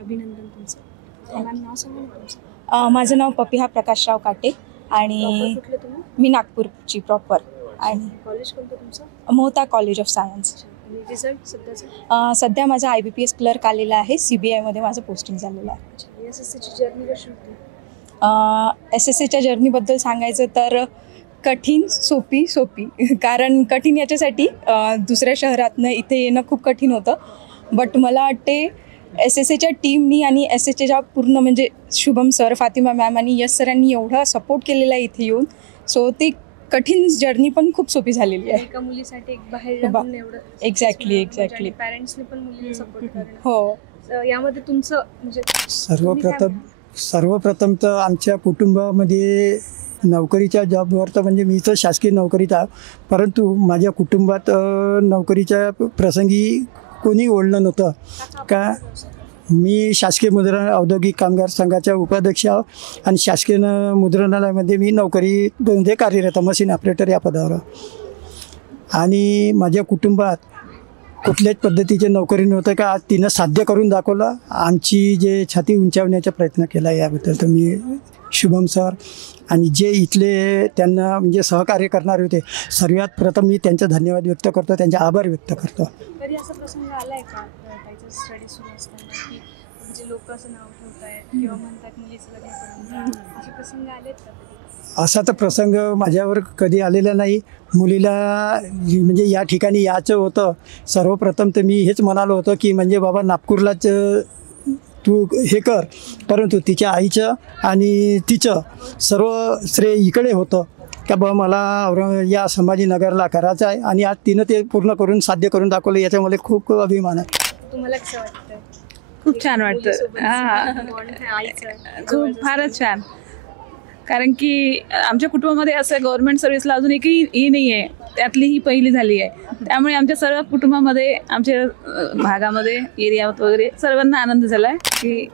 अभिनंदन तुमचं. मॅम नाव सांगा ना तुमचं. माझं नाव पपिहा प्रकाशराव काटे आणि कुठलं तुम्ही? मी नागपूरची प्रॉपर. आणि कॉलेज कोणतं तुमचं? Mohta college of science. आणि रिझल्ट सध्याचा? सध्या माझा IBPS क्लर्क आलेला आहे. CBIमध्ये माझं पोस्टिंग झालेलं आहे. SSCची जर्नी कशी होती? SSCच्या जर्नीबद्दल सांगायचं तर कठीण सोपी कारण कठीण याच्यासाठी दुसऱ्या शहरातनं इथे येणं खूप कठीण होतं. बट मला वाटते SSCच्या टीमनी आणि SSCच्या पूर्ण म्हणजे शुभम सर, फातिमा मॅम आणि यश सरांनी एवढा सपोर्ट केलेला आहे इथे येऊन. सो ती कठीण जर्नी पण खूप सोपी झालेली आहे. एका मुलीसाठी एक बाहेर राहून एवढं एक्झॅक्टली. पॅरेंट्सने पण मुलीला सपोर्ट करणं. हो. यामध्ये तुमचं म्हणजे सर्वप्रथम तर आमच्या कुटुंबामध्ये नोकरीच्या जॉबवर तर म्हणजे मी तर शासकीय नोकरीचा, परंतु माझ्या कुटुंबात नोकरीच्या प्रसंगी कोणी ओढलं नव्हतं. का मी शासकीय मुद्रण औद्योगिक कामगार संघाच्या उपाध्यक्ष आणि शासकीय मुद्रणालयामध्ये मी नोकरीमध्ये कार्यरत, मशीन ऑपरेटर या पदावर. आणि माझ्या कुटुंबात कुठल्याच पद्धतीचे नोकरी नव्हतं का आज तिनं साध्य करून दाखवलं. आमची जे छाती उंचावण्याचा प्रयत्न केला याबद्दल तर मी शुभम सर आणि जे इथले त्यांना म्हणजे सहकार्य करणारे होते, सर्वात प्रथम मी त्यांचा धन्यवाद व्यक्त करतो, त्यांचे आभार व्यक्त करतो. कधी असा प्रसंग आलाय का ताईचं स्टडी सुरू असताना की म्हणजे लोक असं नाव ठेवत आहेत किंवा म्हणतात मुलीचं लग्न करून द्या, असे प्रसंग आलेत का कधी? असा तर प्रसंग माझ्यावर कधी आलेला नाही. मुलीला म्हणजे या ठिकाणी यायचं होतं, सर्वप्रथम तर मी हेच म्हणालो होतं की म्हणजे बाबा नागपूरलाच तू हे कर, परंतु तिच्या आईचं आणि तिचं सर्व श्रेय इकडे होतं का बा मला या संभाजीनगरला करायचं आहे आणि आज तिनं ते पूर्ण करून साध्य करून दाखवलं, याच्यामध्ये खूप अभिमान आहे. तुम्हाला कसं वाटतं? खूप छान वाटतं. खूप फारच छान. कारण की आमच्या कुटुंबामध्ये असं गव्हर्नमेंट सर्व्हिसला अजून एकही ही नाही आहे, त्यातली ही पहिली झाली आहे. त्यामुळे आमच्या सर्व कुटुंबामध्ये, आमच्या भागामध्ये, एरियात वगैरे सर्वांना आनंद झाला आहे की